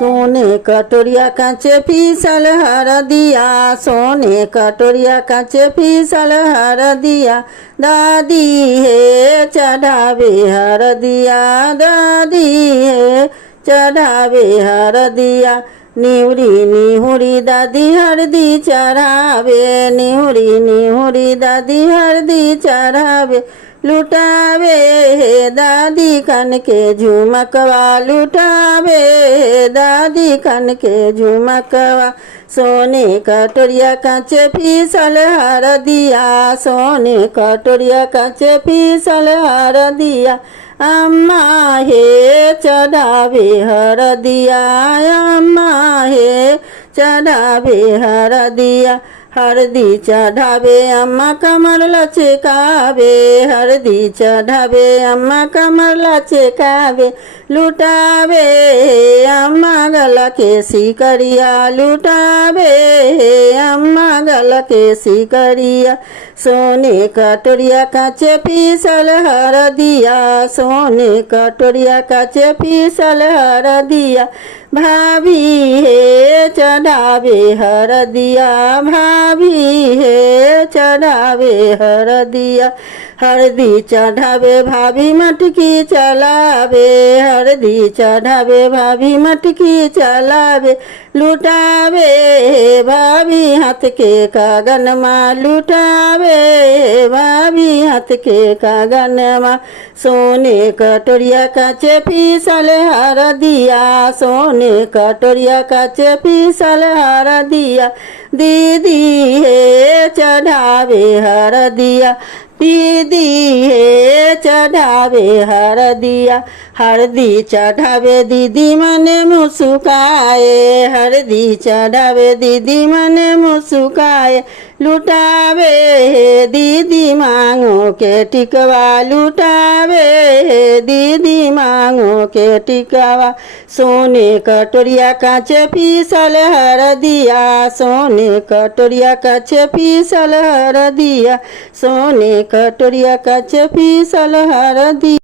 सोने कटोरिया कांचे पीसल हरदिया, सोने कटोरिया कांचे पीसल हरदिया। दादी है चढ़ावे हरदिया, दादी है चढ़ावे हरदिया। निहुरी निहुरी दादी हरदी चढ़ावे, निहुरी निहुरी दादी हरदी चढ़ावे। लुटावे दादी कन के झुमकवा, लुटावे दादी कन के झुमकवा। सोने कटोरिया कांचे पीसल हरदिया, सोने कटोरिया कांचे पीसल हरदिया। अम्मा हे चढ़ावे हरदिया, अम्मा हे चढ़ावे हरदिया। हरदी चढ़ावे अम्मा कमर लचकावे, हरदी चढ़ावे अम्मा कमर लचकावे। लुटावे अम्मा गला के सिकरिया, लुटावे अम्मा गला के सिकरिया। सोने कटोरिया कांचे पीसल हरदिया, सोने कटोरिया कांचे पीसल हरदिया। भाभी है चढ़ावे हरदिया, भाभी है चढ़ावे हरदिया। हरदी चढ़ावे भाभी मटकी चलावे, हरदी चढ़ावे भाभी मटकी चलावे। लुटावे भाभी हाथ के कागनमा, लुटावे भाभी हाथ के कागनमा। सोने कटोरिया कांचे पीसल हरदिया, सोने कटोरिया कांचे पीसल हरदिया। दीदी है चढ़ावे हरदिया, दीदी है चढ़ावे हरदिया। हरदी चढ़ावे दीदी मने मुस्काए, हरदी चढ़ावे दीदी मने मुस्काए। लुटावे दीदी मांगों के टिकवा, लुटावे दीदी मांगों के टिकवा। सोने कटोरिया कांचे पीसल हरदिया, सोने कटोरिया कांचे पीसल हरदिया, सोने कटोरिया कांचे पीसल हरदिया।